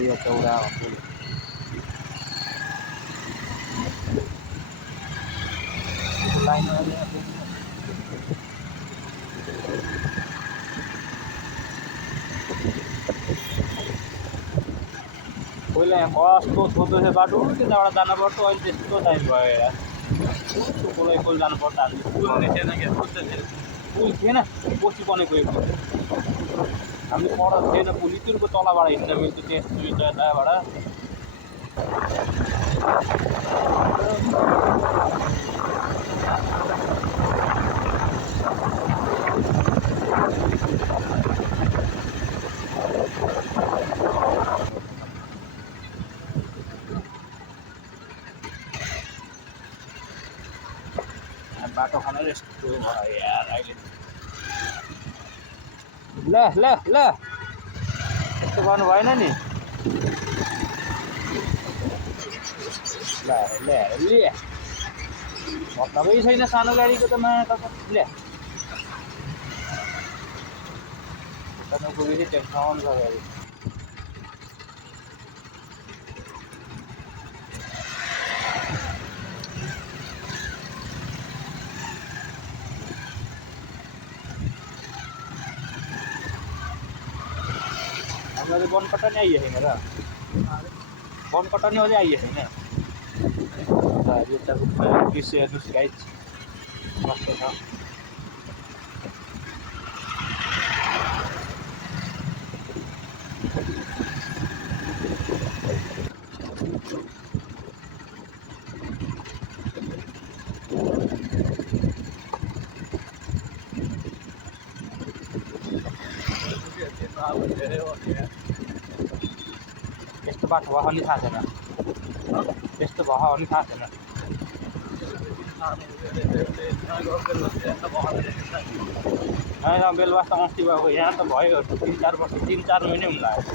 यो चौरा पुल लाइन पहिला यहाँ कस्तो छोटो थियो बाटो त्यताबाट जानुपर्छ अहिले त्यस्तो टाइम भयो यार पुल जानुपर्छ हामीले पुल थिएन क्या पुल थिएन पछि बनेको यो पुल हामीले पर थिएन पुल इतुरको तलबाट हिँड्न मिल्थ्यो त्यहाँबाट बाटो खाना यस्तो भयो यार अहिले ल ल ल यस्तो गर्नु भएन नि ल ल ले मतलबै छैन सानो गाडीको त मा ले पुगेपछि टेन्सन छ गाडी हमारे बन कटाने आई है मेरा बन कटाने हो जाइए है ना ये तब किसी दूसरी गाइड मस्त था यस्तो बाटो भयो अलि थाहा छैन यस्तो भयो अलि थाहा छैन नयाँ बेलवास्ता अस्ति भएको यहाँ त भयो 3-4 वर्ष 3-4 महिना हुन लाग्यो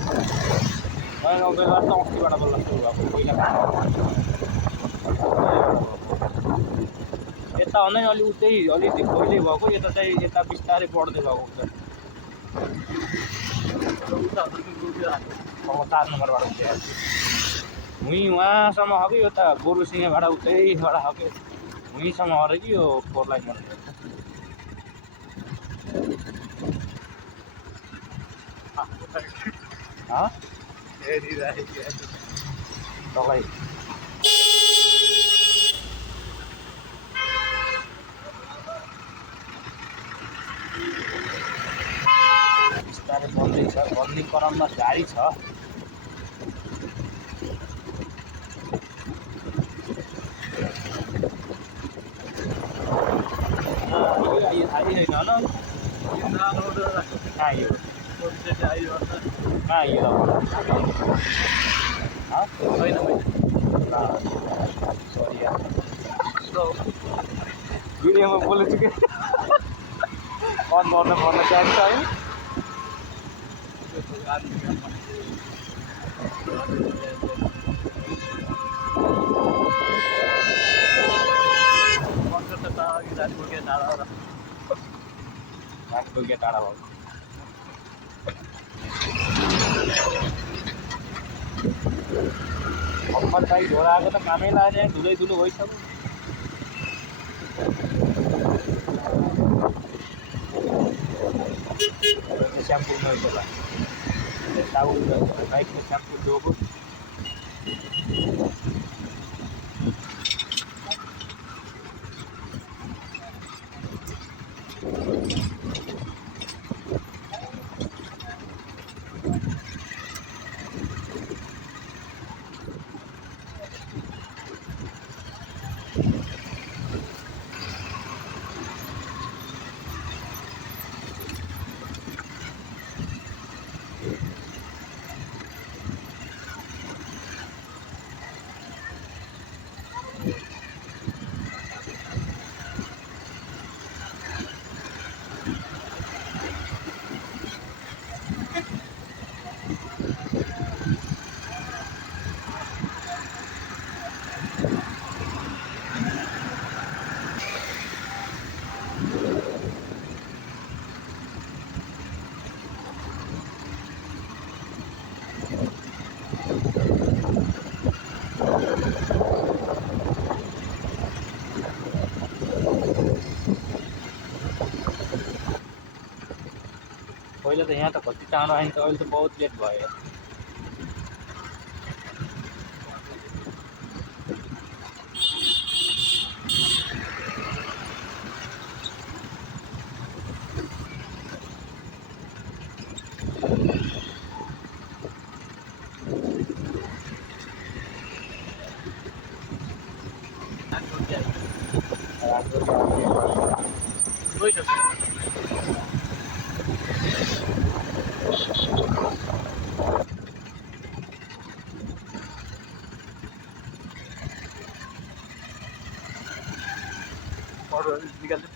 नयाँ बेलवास्ता अस्तिबाट बल्ल सुरु भएको पहिला यता हो नै अलि उतै अलि पहिले भएको यता चाहिँ यता बिस्तारै बढ्दै गएको अब 4 नम्बरबाट उठ्यो हुँ वहाँसम्म हो कि यो त गोरुसिंहबाट उतैबाट हो कि हुँसम्म हो कि यो 4 लाइन बनाएको तपाईँ बिस्तारै बन्दैछ बन्ने क्रममा गाडी छ भिडियोमा बोलेछु कि अन गर्न जान्छ है टाढा भयो भर्खर गाई घोडा आएको त कामै लाग्ने धुलै धुलो भइसक्यो स्याम्पू मैले साबुन बाइकको स्याम्पू दिएको पहिले त यहाँ त कति टाढो आयो नि त अहिले त बहुत लेट भयो निकाल्छ